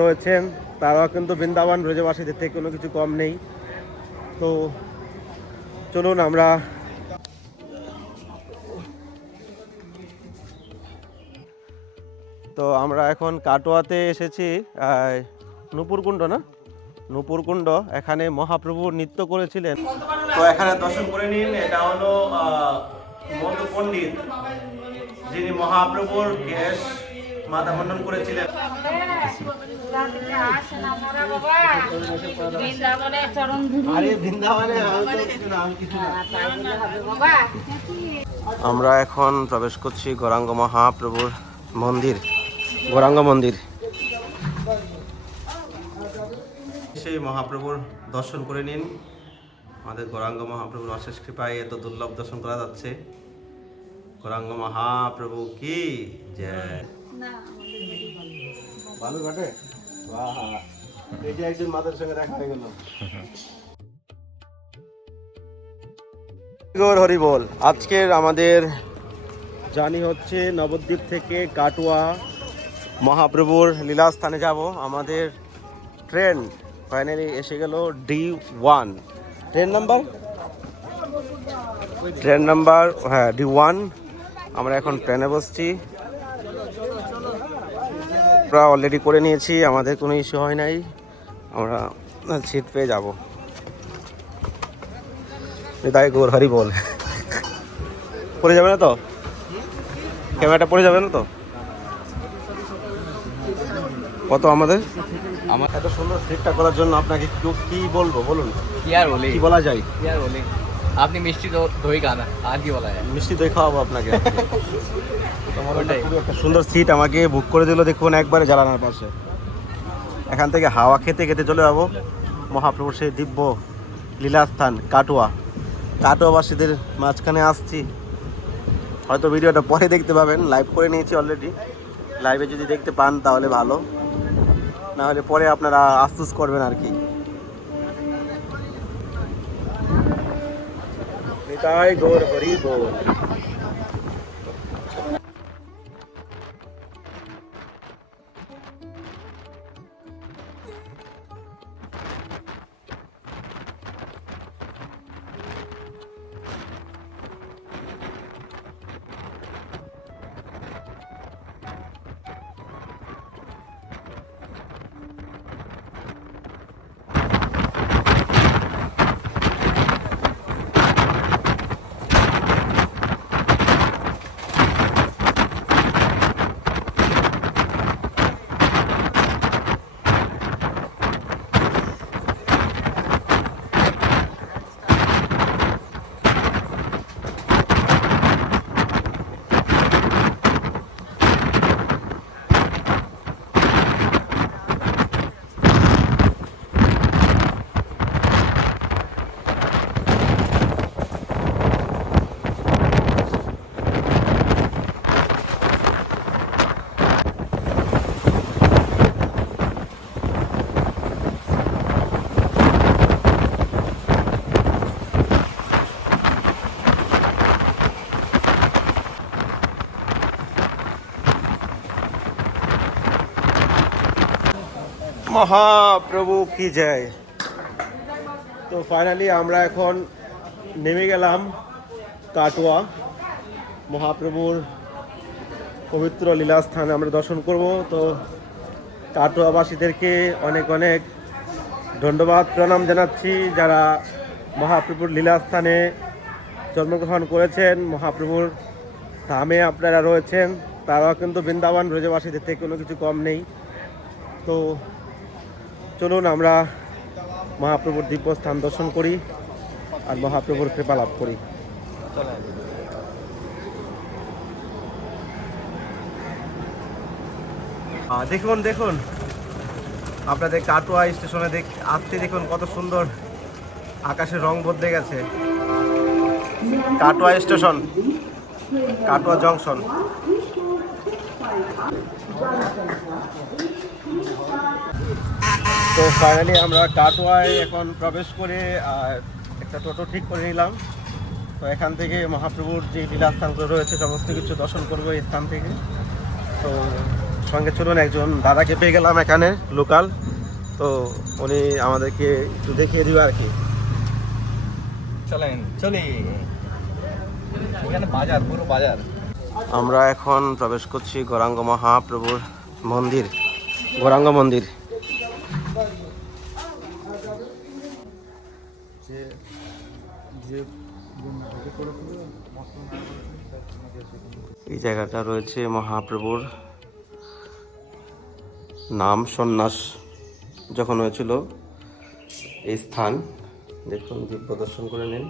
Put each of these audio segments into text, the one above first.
রয়েছেন তারাও কিন্তু বৃন্দাবন ব্রজবাসীদের থেকে কোনো কিছু কম নেই। তো চলুন আমরা এখন কাটোয়াতে এসেছি। নূপুরকুণ্ড না, নূপুরকুণ্ড, এখানে মহাপ্রভু নৃত্য করেছিলেন। তো এখানে দর্শন করে নিন। এটা হলো মধু পণ্ডিত, যিনি মহাপ্রভুর কেশ মাথা মণ্ডন করেছিলেন। আমরা এখন প্রবেশ করছি গৌরাঙ্গ মহাপ্রভুর মন্দির, গৌরাঙ্গ মন্দির। সেই মহাপ্রভুর দর্শন করে নিন। আমাদের গৌরাঙ্গ মহাপ্রভুর অশেষ কৃপায় এত দুর্লভ দর্শন করা যাচ্ছে। গৌরাঙ্গ মহাপ্রভু কি জয়। বালুরঘাটে এই যে একজন মাদের সঙ্গে দেখা হয়ে গেল। গৌর হরি বল। আজকের আমাদের জানি হচ্ছে নবদ্বীপ থেকে কাটোয়া মহাপ্রভুর লীলাস্থানে যাব। আমাদের ট্রেন ফাইনালি এসে গেল D1 ট্রেন নাম্বার হ্যাঁ D1। আমরা এখন ট্রেনে বসছি। আমরা অলরেডি করে নিয়েছি, আমাদের কোনো ইস্যু হয় নাই, আমরা সিট পেয়ে যাব। তাই গৌর হরি বল। পড়ে যাবে না তো, ক্যামেরাটা পড়ে যাবে না তো? কত আমাদের এত সুন্দর সিটটা করার জন্য আপনাকে কি বলবো বলুন। কি বলা যায়? আপনি মিষ্টি দই খান, আর কি বলা যায়? মিষ্টি দই খাওয়াবো আপনাকে। একটা সুন্দর সিট আমাকে বুক করে দিল, দেখুন একবারে জানালার পাশে। এখান থেকে হাওয়া খেতে খেতে চলে যাবো মহাপ্রভুর সেই দিব্য লীলাস্থান কাটোয়াবাসীদের মাঝখানে আসছি। হয়তো ভিডিওটা পরে দেখতে পাবেন, লাইভ করে নিয়েছি অলরেডি। লাইভে যদি দেখতে পান তাহলে ভালো, না হলে পরে আপনারা আফসোস করবেন আর কি। নিতাই গৌর হরি বল। মহাপ্রভু কি জয়। তো ফাইনালি আমরা এখন নেমে গেলাম কাটোয়া মহাপ্রভুর পবিত্র লীলাস্থানে আমরা দর্শন করব। তো কাটোয়াবাসীদেরকে অনেক অনেক ধন্যবাদ প্রণাম জানাচ্ছি, যারা মহাপ্রভুর লীলাস্থানে জন্মগ্রহণ করেছেন, মহাপ্রভুর ধামে আপনারা রয়েছেন, তারাও কিন্তু বৃন্দাবন ব্রজবাসীদের থেকে কোনো কিছু কম নেই। তো চলুন আমরা মহাপ্রভুর দিব্যস্থান দর্শন করি আর মহাপ্রভুর কৃপা লাভ করি। দেখুন আপনাদের কাটোয়া স্টেশনে আসতে দেখুন কত সুন্দর আকাশের রং বদলে গেছে। Katwa station, Katwa junction. তো ফাইনালি আমরা কাটোয়ায় এখন প্রবেশ করে একটা টোটো ঠিক করে নিলাম। তো এখান থেকে মহাপ্রভুর যে লীলাস্থানগুলো রয়েছে সমস্ত কিছু দর্শন করবো এই স্থান থেকে। তো সঙ্গে চলুন, একজন দাদাকে পেয়ে গেলাম এখানে লোকাল, তো উনি আমাদেরকে একটু দেখিয়ে দিবে আর কি। চলেন চলি, এখানে বাজার, পুরো বাজার। আমরা এখন প্রবেশ করছি গৌরাঙ্গ মহাপ্রভুর মন্দির, গৌরাঙ্গ মন্দির। এই জায়গাটা রয়েছে মহাপ্রভুর নাম সন্ন্যাস যখন হয়েছিল এই স্থান। দেখুন, দিব্য দর্শন করে নিন।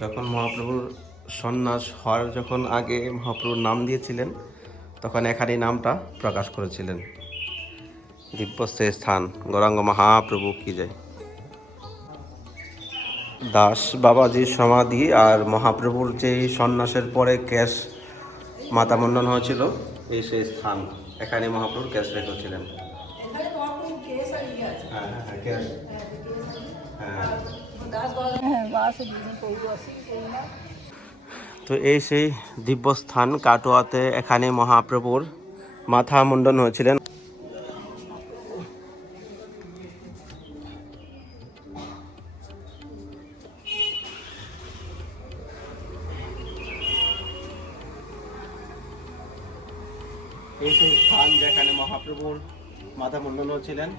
যখন মহাপ্রভুর সন্ন্যাস হওয়ার যখন আগে মহাপ্রভুর নাম দিয়েছিলেন, তখন এখানে নামটা প্রকাশ করেছিলেন। দিব্য সেই স্থান, গৌরাঙ্গ মহাপ্রভু কি যায়। দাস বাবাজির সমাধি আর মহাপ্রভুর যে সন্ন্যাসের পরে ক্যাশ মাতা মুন্ডন হয়েছিল, এই সেই স্থান। এখানে মহাপ্রভুর ক্যাশ রেখেছিলেন। হ্যাঁ হ্যাঁ ক্যাশ, হ্যাঁ। তো এই সেই দিব্যস্থান কাটোয়াতে, এখানে মহাপ্রভুর মাথা মুন্ডন হয়েছিলেন। এই সেই স্থান যেখানে মহাপ্রভুর মাথা মুন্ডন হয়েছিলেন।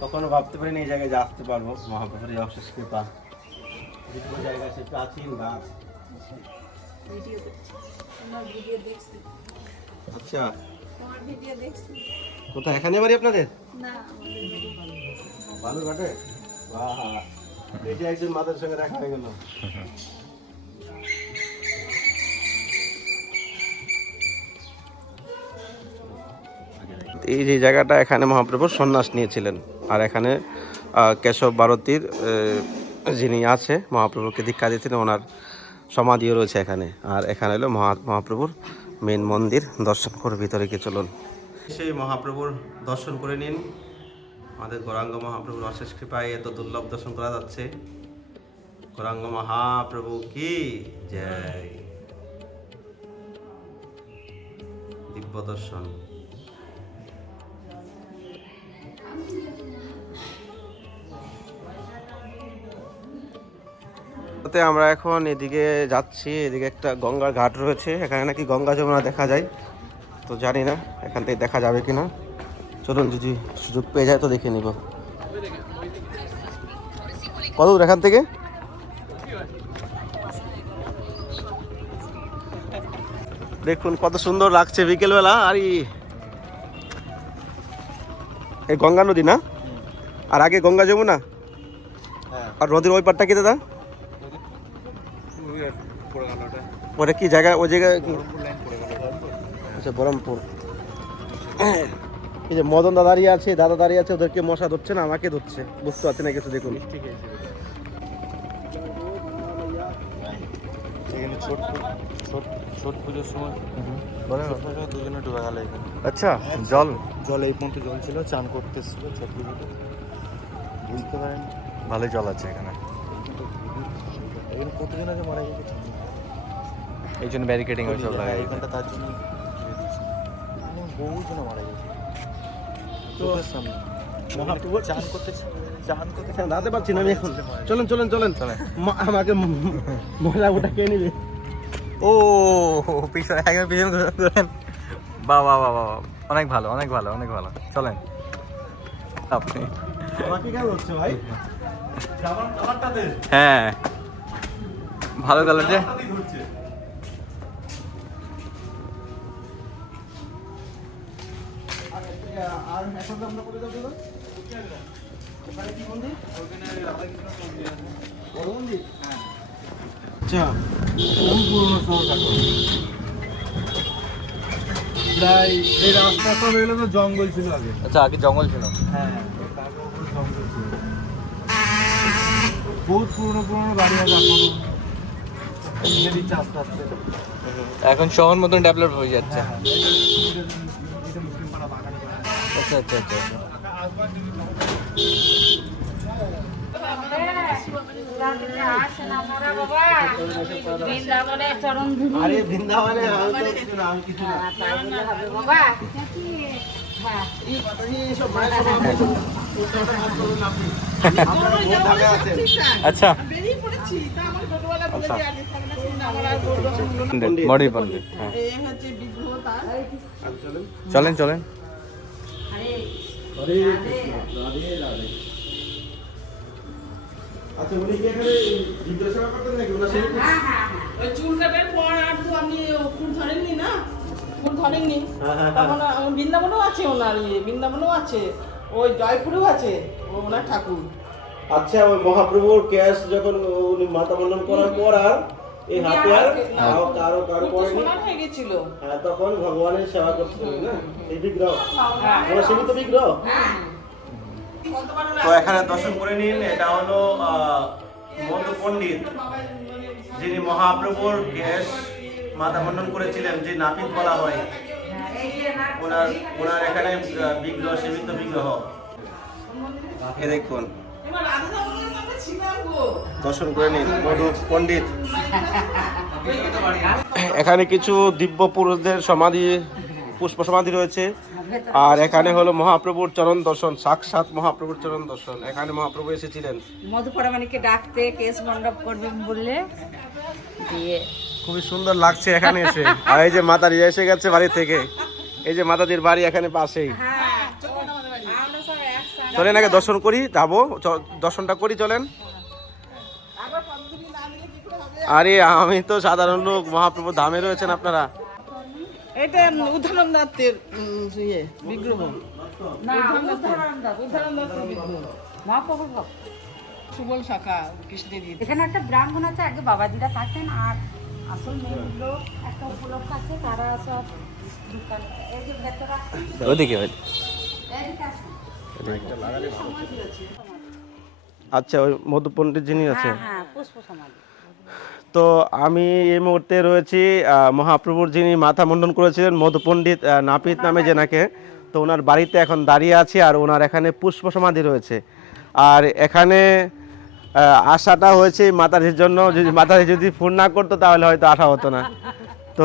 কখনো ভাবতে পারিনি এই জায়গায় যে আসতে পারবো, মহাপ্রভুর এই অশেষ কৃপা। দিব্য জায়গা, সে প্রাচীন গাছ। আচ্ছা, কোথায়? এখানে বাড়ি আপনাদের? বালুরঘাটে? বাহ, এটা একজন মাতার সঙ্গে দেখা হয়ে গেল। এই যে জায়গাটা, এখানে মহাপ্রভু সন্ন্যাস নিয়েছিলেন। আর এখানে কেশব ভারতীর যিনি আছে, মহাপ্রভুকে দীক্ষা দিয়েছিলেন, ওনার সমাধিও রয়েছে এখানে। আর এখানে হলো মহাপ্রভুর মেন মন্দির। দর্শন করে ভিতরে গিয়ে চলুন, সেই মহাপ্রভুর দর্শন করে নিন। আমাদের গৌরাঙ্গ মহাপ্রভুর অশেষ কৃপায় এত দুর্লভ দর্শন করা যাচ্ছে। গৌরাঙ্গ মহাপ্রভু কি জয়। দিব্য দর্শন। আমরা এখন এদিকে যাচ্ছি, এদিকে একটা গঙ্গার ঘাট রয়েছে, এখানে নাকি গঙ্গা যমুনা দেখা যায়। তো জানি না এখান থেকে দেখা যাবে কিনা, চলুন যদি সুযোগ পেয়ে যায় তো দেখে নিব। কত দূর এখান থেকে? দেখুন কত সুন্দর লাগছে বিকেলবেলা। আর এই গঙ্গা নদী না? আর আগে গঙ্গা যমুনা, আর নদীর ওই পারটা কি দাদা? ওটা কি জায়গা? ওই জায়গায় আচ্ছা, বহরমপুর। এই যে মদন দাদা দাঁড়িয়ে আছে, দাদা দাঁড়িয়ে আছে, ওদেরকে মশা ধরছে না, আমাকে ধরছে, বুঝতে পারছে না কিছু। দেখুন ছট পুজোর সময় দুজনে ডুবে গেল এখানে। আচ্ছা, জল জল এই পর্যন্ত জল ছিল, চান করতে এসেছিল ছট পুজোতে, বুঝতে পারেন। ভালোই জল আছে এখানে, এখানে কতজন আছে মারা গেছে, এই জন্য ব্যারিকেডিং হয়ে সব লাগাই। এখানটা তার জন্য বহু জন মারা গেছে চোখের সামনে। মহাপ্রভু চান করতে দাঁড়াতে পারছি না আমি এখন। চলেন চলেন চলেন, আমাকে মজা ওটা কে নিবে? ও পিছনে একদম পিছনে করেন। বাহ বাহ বাহ বাহ, অনেক ভালো অনেক ভালো অনেক ভালো। চলেন আপনি। আমাকে কেন হচ্ছে ভাই? হ্যাঁ ভালো কালার যে। আর এখন আমরা করে যাবো দাদা? ওখানে কি মন্দির? বড় মন্দির? হ্যাঁ। আচ্ছা, পুরনো শহর প্রায় এই রাস্তাটা বেরোলে তো জঙ্গল ছিল আগে। আচ্ছা, আগে জঙ্গল ছিল। হ্যাঁ, জঙ্গল ছিল, বহুত পুরনো পুরনো গাড়ি আছে এখন নিয়ে দিচ্ছে আস্তে আস্তে। এখন শহর মতন ডেভেলপ হয়ে যাচ্ছে। হ্যাঁ, এটা মুসলিম পাড়া বাগানে। আচ্ছা আচ্ছা আচ্ছা আচ্ছা। আরে বৃন্দাবনে আমি তো কিছু না, আমি কিছু না। এইসব মায়ের সমাবেশ, আপনারা কোন ধাপে আছেন? আচ্ছা বেরিয়ে পড়েছি তা আমার ছোটবেলা বলে যে আগে থাকলে আমার আর দর্শন বডি পন্ডিত, হ্যাঁ এই হচ্ছে বিগ্রহ তার চলেন চলেন। হরে কৃষ্ণ, রাধে রাধে। আচ্ছা, উনি কি এখানে বিদ্যা সেবা করতেন নাকি? ওনার সেবা করতেন? ওই চুল কাটার পর আর তো আপনি ফুল ধরেননি না, ফুল ধরেননি হ্যাঁ, হ্যাঁ, তখন বৃন্দাবনও আছে ওনার, বৃন্দাবনও আছে, ওই জয়পুরেও আছে ওনার ঠাকুর। আচ্ছা, ওই মহাপ্রভুর কেশ যখন উনি মাথা মন্ডন করার পর আর এই হাতে আর কারো ফুল তো পড়েনি, সোনার হয়ে গেছিল। হ্যাঁ, তখন ভগবানের সেবা করছিলেন না এই বিগ্রহ, হ্যাঁ। ওনার সীমিত বিগ্রহ। তো এখানে দর্শন করে নিন, এটা হলো মধু পণ্ডিত, যিনি মহাপ্রভুর কেশ মাথা মন্ডন করেছিলেন, যে নাপিত বলা হয়। ওনার এখানে বিগ্রহ, সীমিত বিগ্রহ। এ দেখুন, এবার রাধা দামোদরের কাছে ছিলাম গো। দর্শন করে নিন মধু পণ্ডিত। এখানে কিছু দিব্য পুরুষদের সমাধি, পুষ্প সমাধি রয়েছে। আর এখানে হলো মহাপ্রভুর চরণ দর্শন, সাক্ষাৎ মহাপ্রভুর চরণ দর্শন। এখানে মহাপ্রভু এসেছিলেন। মধুপরামানিকে ডাকতে কেস মণ্ডপ করবেন বললে দিয়ে খুবই সুন্দর লাগছে এখানে এসে। আর এই যে মাতাজি এসে গেছে বাড়ি থেকে, এই যে মাতাজির বাড়ি এখানে পাশেই। আমরা সব একসাথে চলেন আগে দর্শন করি, যাবো, দর্শনটা করি, চলেন। আরে আমি তো সাধারণ লোক, মহাপ্রভু ধামে রয়েছেন আপনারা। এটা উদাহরণ দত্তের ইয়ে বিগ্রহ, না উদাহরণ দাও। উদাহরণ দত্তের বিগ্রহ, মহাপ্রভুর ভক্ত। সুবল শাখা কৃষ্ণের ইয়ে। এখানে একটা ব্রাহ্মণ আছে, আগে বাবাজিরা থাকেন, আর আসল মেন লোক একটা উপলক্ষ আছে, তারা সব দোকান এই যে ভেতরা ওদিকে এদিকে আসুন। আচ্ছা, ওই মধু পণ্ডিত যিনি আছে। হ্যাঁ হ্যাঁ পুষ্প সমাধি। তো আমি এই মুহূর্তে রয়েছি মহাপ্রভুর যিনি মাথা মুন্ডন করেছিলেন, মধু পণ্ডিত নাপিত নামে যেনাকে, তো ওনার বাড়িতে এখন দাঁড়িয়ে আছি। আর ওনার এখানে পুষ্প সমাধি রয়েছে। আর এখানে আশাটা হয়েছে মাতাজির জন্য, যদি মাতাজি যদি ফোন না করতো তাহলে হয়তো আসা হতো না। তো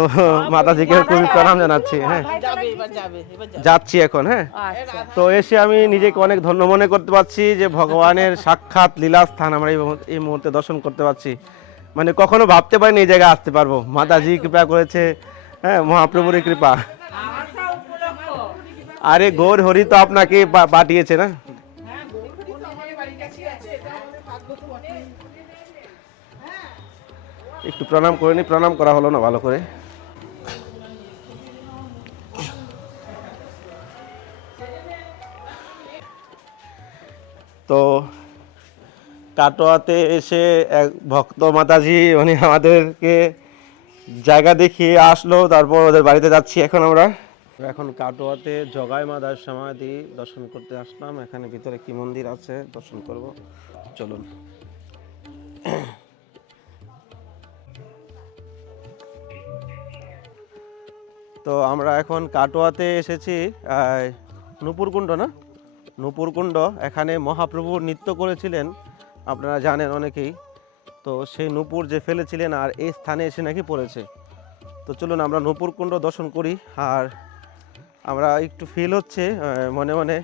মাতাজিকে খুবই প্রণাম জানাচ্ছি। হ্যাঁ, যাবে এবার যাবে এবার যাবে। যাচ্ছি এখন। হ্যাঁ, আচ্ছা তো এসে আমি নিজেকে অনেক ধন্য মনে করতে পারছি যে ভগবানের সাক্ষাৎ লীলাস্থান আমরা এই মুহূর্তে দর্শন করতে পারছি। মানে কখনো ভাবতে পারিনি এই জায়গায় আসতে পারবো। মাতাজি কৃপা করেছে, হ্যাঁ, মহাপ্রভুর কৃপা। আরে গৌর হরি তো আপনাকে পাঠিয়েছে না। একটু প্রণাম করে নি, প্রণাম করা হলো না ভালো করে। তো কাটোয়াতে এসে এক ভক্ত মাতাজি উনি আমাদেরকে জায়গা দেখিয়ে আসলো, তারপর ওদের বাড়িতে যাচ্ছি এখন আমরা। এখন কাটোয়াতে জগাই মাদার সমাধি দর্শন করতে আসলাম। এখানে ভিতরে কি মন্দির আছে দর্শন করব, চলুন। তো আমরা এখন কাটোয়াতে এসেছি, নূপুরকুণ্ড না, নূপুরকুণ্ড। এখানে মহাপ্রভু নৃত্য করেছিলেন, আপনারা জানেন অনেকেই। তো সেই নূপুর যে ফেলেছিলেন আর এই স্থানে এসে নাকি পড়েছে। তো চলুন আমরা নূপুরকুণ্ড দর্শন করি। আর আমরা একটু ফিল হচ্ছে মনে মনে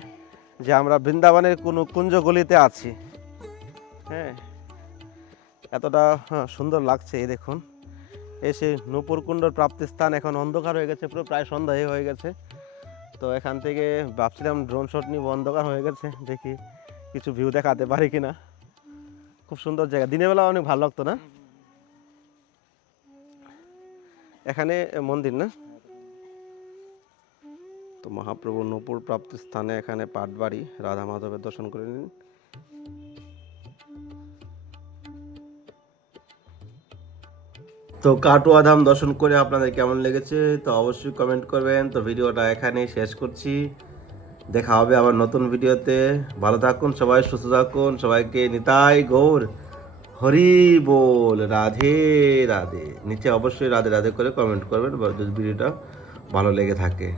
যে আমরা বৃন্দাবনের কোনো কুঞ্জগলিতে আছি। হ্যাঁ, এতটা সুন্দর লাগছে। এই দেখুন, এসে নূপুরকুণ্ডর প্রাপ্তিস্থান এখন অন্ধকার হয়ে গেছে, পুরো প্রায় সন্ধ্যা হয়ে গেছে। তো এখান থেকে ভাবছিলাম ড্রোন শট নিব, অন্ধকার হয়ে গেছে, দেখি কিছু ভিউ দেখাতে পারি কিনা। খুব সুন্দর জায়গা, দিনের বেলা অনেক ভালো লাগতো না। এখানে মন্দির না, তো মহাপ্রভু নূপুর প্রাপ্তি স্থানে এখানে পাটবাড়ি, রাধা মাধবের দর্শন করে নিন। তো কাটোয়া ধাম দর্শন করে আপনাদের কেমন লেগেছে তো অবশ্যই কমেন্ট করবেন। তো ভিডিওটা এখানেই শেষ করছি, দেখা হবে আবার নতুন ভিডিওতে। ভালো থাকুন সবাই, সুস্থ থাকুন, সবাইকে নিতাই গৌর হরি বল, রাধে রাধে। নিচে অবশ্যই রাধে রাধে করে কমেন্ট করবেন যদি ভিডিওটা ভালো লেগে থাকে।